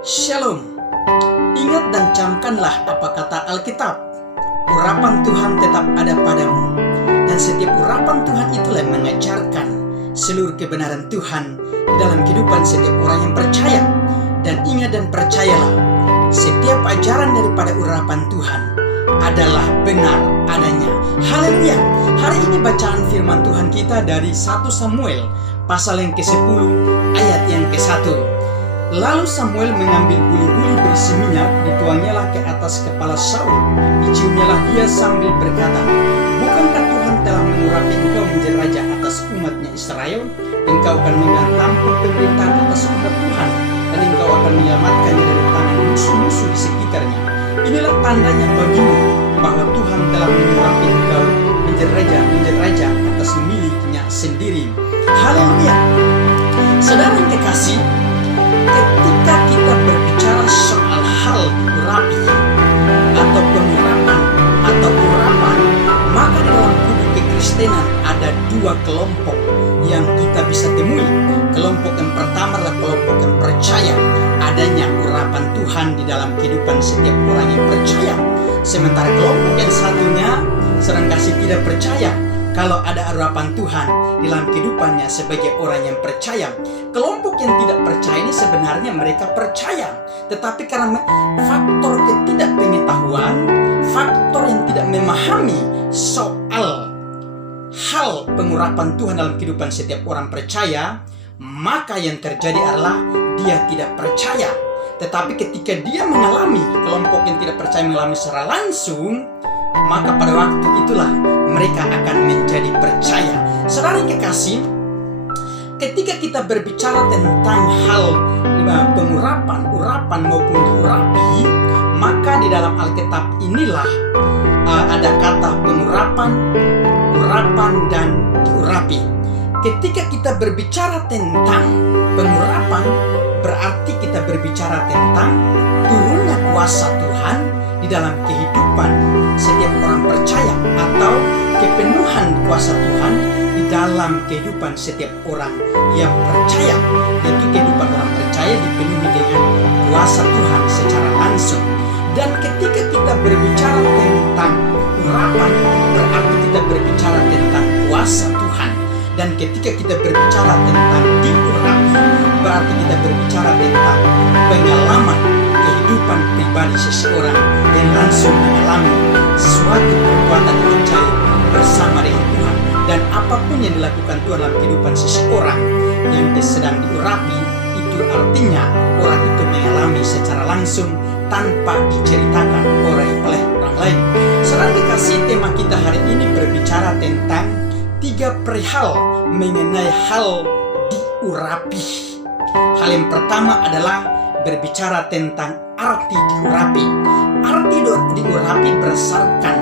Shalom. Ingat dan camkanlah apa kata Alkitab. Urapan Tuhan tetap ada padamu, dan setiap urapan Tuhan itulah yang mengajarkan seluruh kebenaran Tuhan dalam kehidupan setiap orang yang percaya. Dan ingat dan percayalah, setiap ajaran daripada urapan Tuhan adalah benar adanya. Haleluya. Hari ini bacaan firman Tuhan kita dari 1 Samuel pasal yang ke-10 ayat yang ke-1. Lalu Samuel mengambil buli-buli berisi minyak, dituangnya ke atas kepala Saul, diciumnyalah dia sambil berkata, "Bukankah Tuhan telah mengurapi engkau menjadi raja atas umatnya Israel? Engkau akan memegang tampuk pemerintahan atas umat Tuhan, dan engkau akan menyelamatkannya dari tangan musuh-musuh di sekitarnya. Inilah tandanya bagimu bahwa Tuhan telah mengurapi engkau menjadi raja atas miliknya sendiri." Haleluya. Saudara yang kekasih, ketika kita berbicara soal hal urapi atau pengurapan atau urapan, maka di dalam kubu kekristenan ada dua kelompok yang kita bisa temui. Kelompok yang pertama adalah kelompok yang percaya adanya urapan Tuhan di dalam kehidupan setiap orang yang percaya. Sementara kelompok yang satunya seringkali tidak percaya kalau ada urapan Tuhan di dalam kehidupannya sebagai orang yang percaya. Kelompok yang tidak percaya ini sebenarnya mereka percaya, tetapi karena faktor ketidakpengetahuan, faktor yang tidak memahami soal hal pengurapan Tuhan dalam kehidupan setiap orang percaya, maka yang terjadi adalah dia tidak percaya. Tetapi ketika dia mengalami, kelompok yang tidak percaya mengalami secara langsung, maka pada waktu itulah mereka akan menjadi percaya. Saudara yang kekasih, ketika kita berbicara tentang hal pengurapan, urapan maupun diurapi, maka di dalam Alkitab inilah ada kata pengurapan, urapan, dan diurapi. Ketika kita berbicara tentang pengurapan, berarti kita berbicara tentang turunnya kuasa Tuhan di dalam kehidupan setiap orang percaya, atau kepenuhan kuasa Tuhan di dalam kehidupan setiap orang yang percaya. Yaitu kehidupan orang percaya dipenuhi dengan kuasa Tuhan secara langsung. Dan ketika kita berbicara tentang urapan, berarti kita berbicara tentang kuasa Tuhan. Dan ketika kita berbicara tentang diurapi, berarti kita berbicara tentang pengalaman kehidupan pribadi seseorang yang langsung mengalami suatu perbuatan yang ajaib bersama dengan Tuhan. Dan apapun yang dilakukan Tuhan dalam kehidupan seseorang yang sedang diurapi, itu artinya orang itu mengalami secara langsung tanpa diceritakan oleh orang lain. Saudara dikasih, tema kita hari ini berbicara tentang 3 perihal mengenai hal diurapi. Hal yang pertama adalah berbicara tentang arti diurapi. Arti diurapi berdasarkan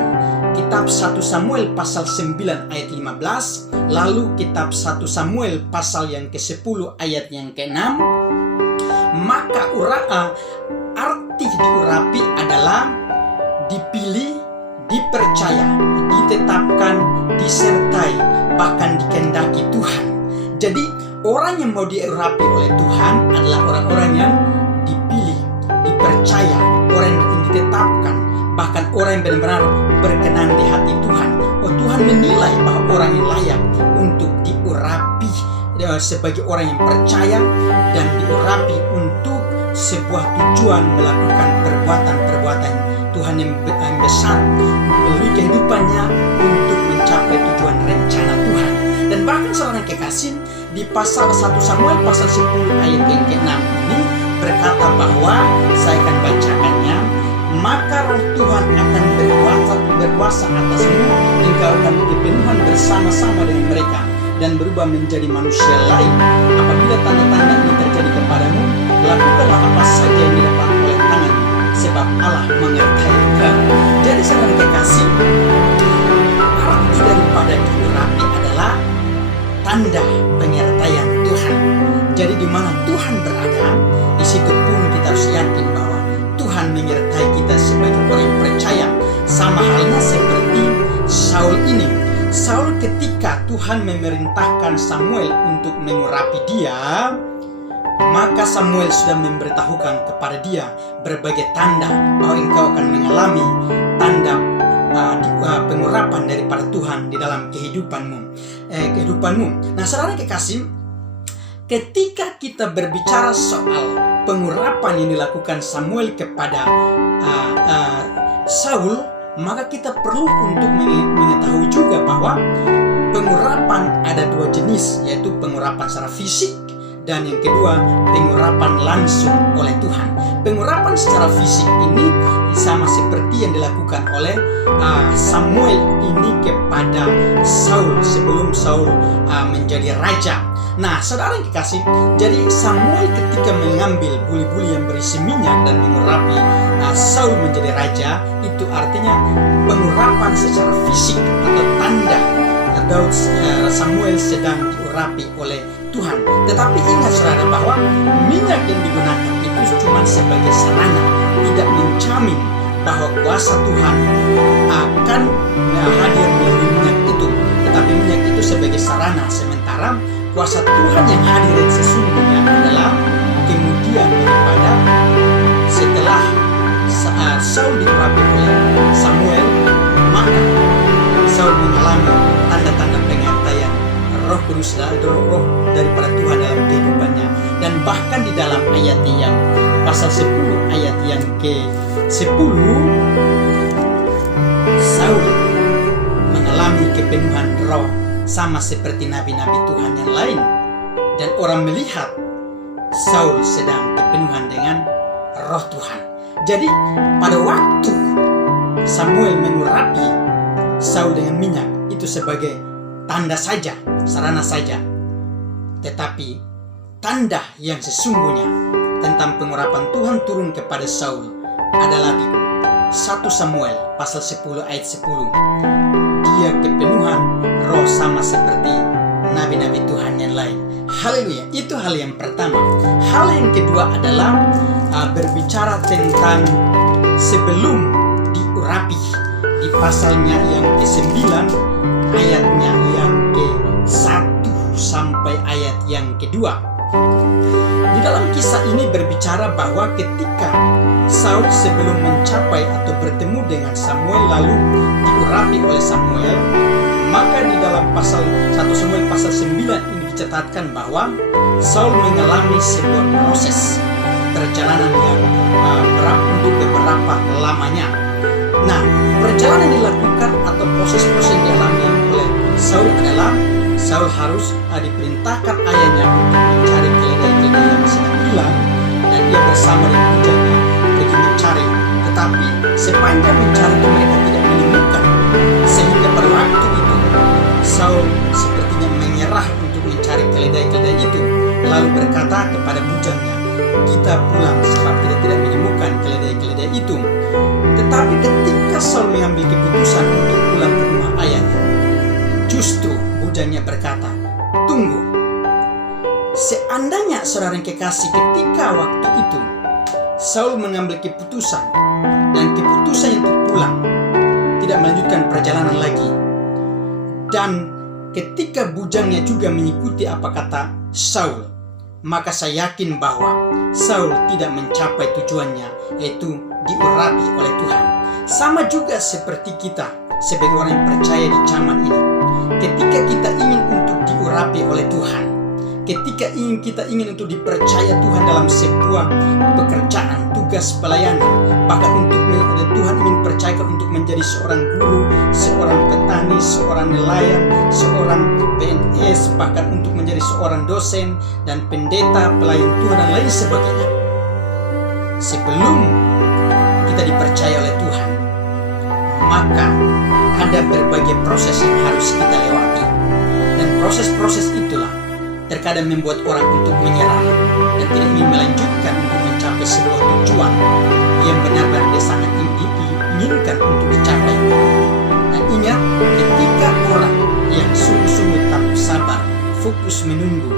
kitab 1 Samuel pasal 9 ayat 15, lalu kitab 1 Samuel pasal yang ke-10 ayat yang ke-6. Maka arti diurapi adalah dipilih, dipercaya, ditetapkan, disertai, bahkan dikehendaki Tuhan. Jadi orang yang mau diurapi oleh Tuhan adalah orang-orang yang dipilih, dipercaya, orang yang ditetapkan, bahkan orang yang benar-benar berkenan di hati Tuhan. Tuhan menilai bahwa orang yang layak untuk diurapi sebagai orang yang percaya dan diurapi untuk sebuah tujuan melakukan perbuatan-perbuatan Tuhan yang besar melalui kehidupannya untuk mencapai tujuan rencana Tuhan. Dan bahkan seorang kekasih di pasal 1 Samuel pasal 10 ayat yang ke-6 ini berkata bahwa, saya akan bacakannya, "Maka roh Tuhan akan berkuasa atasmu, engkau akan dipenuhi bersama-sama dengan mereka dan berubah menjadi manusia lain. Apabila tanda-tanda ini terjadi kepadamu, lakukanlah apa saja yang didapat oleh tangan, sebab Allah menyertai engkau." Jadi saudara kekasih, arti daripada diurapi adalah tanda penyertaian Tuhan. Jadi di mana Tuhan berada, di situ pun kita harus yakin bahwa Tuhan menyertai kita sebagai orang yang percaya. Sama halnya seperti Saul ini. Saul ketika Tuhan memerintahkan Samuel untuk mengurapi dia, Maka Samuel sudah memberitahukan kepada dia berbagai tanda bahwa engkau akan mengalami tanda pengurapan daripada Tuhan di dalam kehidupanmu. Nah, saudara kekasih, ketika kita berbicara soal pengurapan yang dilakukan Samuel kepada Saul, maka kita perlu untuk mengetahui juga bahwa pengurapan ada dua jenis, yaitu pengurapan secara fisik dan yang kedua pengurapan langsung oleh Tuhan. Pengurapan secara fisik ini sama seperti yang dilakukan oleh Samuel ini kepada Saul sebelum Saul menjadi raja. Nah, saudara yang kekasih, jadi Samuel ketika mengambil buli-buli yang berisi minyak dan mengurapi Saul menjadi raja, itu artinya pengurapan secara fisik atau tanda Samuel sedang diurapi oleh Tuhan. Tetapi ingat saudara bahwa minyak yang digunakan itu cuma sebagai sarana, tidak menjamin bahwa kuasa Tuhan akan hadir melalui minyak itu. Tetapi minyak itu sebagai sarana, sementara kuasa Tuhan yang hadir sesungguhnya adalah kemudian daripada setelah Saul diurapi oleh Samuel, maka Saul mengalami tanda-tanda penyertaan Roh Kudus, roh daripada Tuhan dalam kehidupannya. Dan bahkan di dalam ayat yang pasal 10 ayat yang ke-10, Saul mengalami kepenuhan roh sama seperti nabi-nabi Tuhan yang lain, dan orang melihat Saul sedang kepenuhan dengan roh Tuhan. Jadi pada waktu Samuel mengurapi Saul dengan minyak itu sebagai tanda saja, sarana saja. Tetapi tanda yang sesungguhnya tentang pengurapan Tuhan turun kepada Saul adalah di 1 Samuel pasal 10 ayat 10. Dia kepenuhan roh sama seperti nabi-nabi Tuhan yang lain. Haleluya, itu hal yang pertama. Hal yang kedua adalah berbicara tentang sebelum diurapi di pasalnya yang ke-9 ayatnya yang ke-1 sampai ayat yang kedua. Di dalam kisah ini berbicara bahwa ketika Saul sebelum mencapai atau bertemu dengan Samuel lalu diurapi oleh Samuel, maka di dalam pasal 1 Samuel pasal 9 ini dicatatkan bahwa Saul mengalami sebuah proses perjalanan yang untuk beberapa lamanya. Nah, perjalanan yang dilakukan atau proses-proses yang dialami oleh Saul adalah Saul harus diperintahkan ayahnya untuk mencari keledai-keledai yang sedang hilang, dan dia bersama dengan bujangnya pergi mencari. Tetapi sepanjang mencari itu mereka tidak menemukan, sehingga pada waktu itu Saul sepertinya menyerah untuk mencari keledai-keledai itu, lalu berkata kepada bujangnya, "Kita pulang sebab kita tidak menemukan keledai-keledai itu." Tetapi ketika Saul mengambil keputusan untuk pulang ke rumah ayahnya, justru bujangnya berkata, "Tunggu." Seandainya saudara yang kekasih, ketika waktu itu Saul mengambil keputusan dan keputusannya untuk pulang, tidak melanjutkan perjalanan lagi, dan ketika bujangnya juga mengikuti apa kata Saul, maka saya yakin bahwa Saul tidak mencapai tujuannya, yaitu diurapi oleh Tuhan. Sama juga seperti kita sebagai orang yang percaya di zaman ini. Ketika kita ingin untuk diurapi oleh Tuhan, ketika kita ingin untuk dipercaya Tuhan dalam sebuah pekerjaan, tugas pelayanan, bahkan untuk Tuhan ingin percayakan untuk menjadi seorang guru, seorang petani, seorang nelayan, seorang PNS, bahkan untuk menjadi seorang dosen dan pendeta, pelayan Tuhan dan lain sebagainya. Sebelum kita dipercaya oleh Tuhan, maka ada berbagai proses yang harus kita lewati, dan proses-proses itulah terkadang membuat orang untuk menyerah dan tidak ingin melanjutkan untuk mencapai sebuah tujuan yang benar-benar dia sangat inginkan untuk dicapai. Dan ingat, ketika orang yang sungguh-sungguh tak sabar, fokus menunggu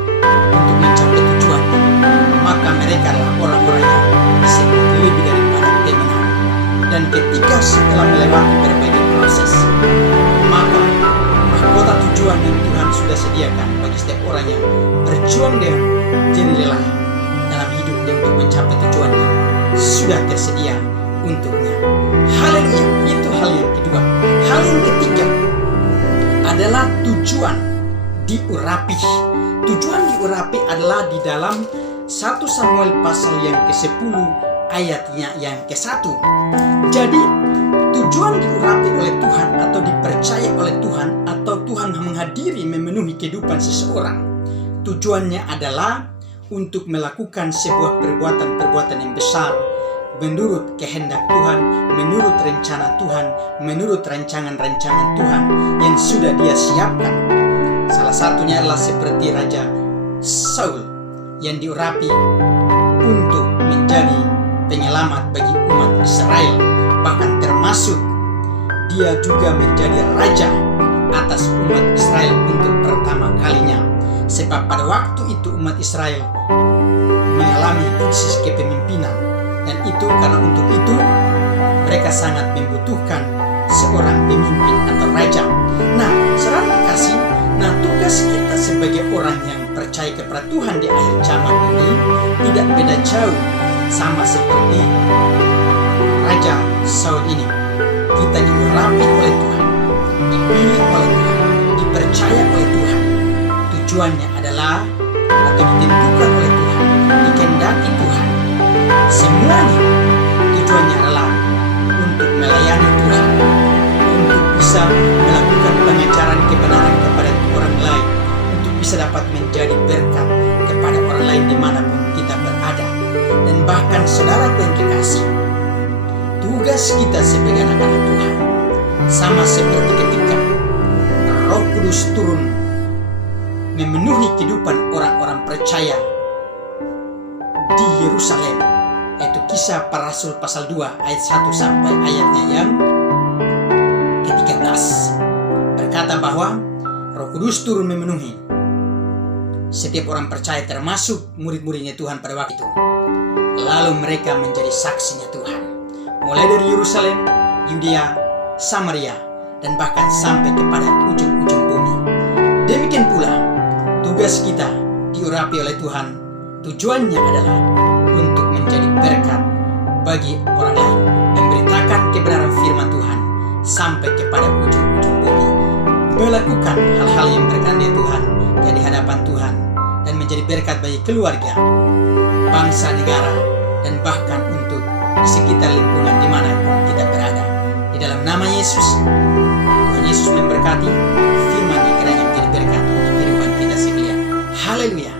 untuk mencapai tujuan, maka mereka adalah orang-orang yang seperti lebih daripada pemenang. Dan ketika setelah melewati berbagai proses, maka mahkota tujuan yang Tuhan sudah sediakan bagi setiap orang yang berjuang dengan jerih lelah, sudah tersedia untuknya. Haleluya. Itu hal yang kedua. Hal yang ketiga adalah tujuan diurapi. Tujuan diurapi adalah di dalam 1 Samuel pasal yang ke-10 ayatnya yang ke-1. Jadi tujuan diurapi oleh Tuhan atau dipercaya oleh Tuhan atau Tuhan menghadiri memenuhi kehidupan seseorang, tujuannya adalah untuk melakukan sebuah perbuatan-perbuatan yang besar menurut kehendak Tuhan, menurut rencana Tuhan, menurut rancangan-rancangan Tuhan yang sudah Dia siapkan. Salah satunya adalah seperti Raja Saul yang diurapi untuk menjadi penyelamat bagi umat Israel. Bahkan termasuk dia juga menjadi raja atas umat Israel untuk pertama kalinya. Sebab pada waktu itu umat Israel mengalami krisis kepemimpinan. Dan itu karena untuk itu mereka sangat membutuhkan seorang pemimpin atau raja. Nah, saudara kasih, tugas kita sebagai orang yang percaya kepada Tuhan di akhir zaman ini tidak beda jauh sama seperti Raja Saul ini. Kita diurapi oleh Tuhan, dipilih oleh Tuhan, dipercaya oleh Tuhan. Tujuannya adalah atau ditentukan oleh Tuhan, dikehendaki Tuhan. Semuanya tujuannya adalah untuk melayani Tuhan, untuk bisa melakukan pengajaran kebenaran kepada orang lain, untuk bisa dapat menjadi berkat kepada orang lain dimanapun kita berada. Dan bahkan saudaraku yang kekasih, tugas kita sebagai anak-anak Tuhan sama seperti ketika Roh Kudus turun memenuhi kehidupan orang-orang percaya di Yerusalem, yaitu Kisah Para Rasul pasal 2 ayat 1 sampai ayatnya yang ke-13, berkata bahwa Roh Kudus turun memenuhi setiap orang percaya termasuk murid-muridnya Tuhan pada waktu itu. Lalu mereka menjadi saksinya Tuhan, mulai dari Yerusalem, Yudea, Samaria, dan bahkan sampai kepada ujung-ujung bumi. Demikian pula tugas kita diurapi oleh Tuhan, tujuannya adalah untuk menjadi berkat bagi orang lain, memberitakan kebenaran firman Tuhan sampai kepada ujung-ujung bumi, melakukan hal-hal yang berkenan di Tuhan di hadapan Tuhan, dan menjadi berkat bagi keluarga, bangsa, negara, dan bahkan untuk sekitar lingkungan di mana kita berada. Di dalam nama Yesus, Tuhan Yesus memberkati firman yang kiranya menjadi berkat untuk kehidupan kita sekalian. Haleluya.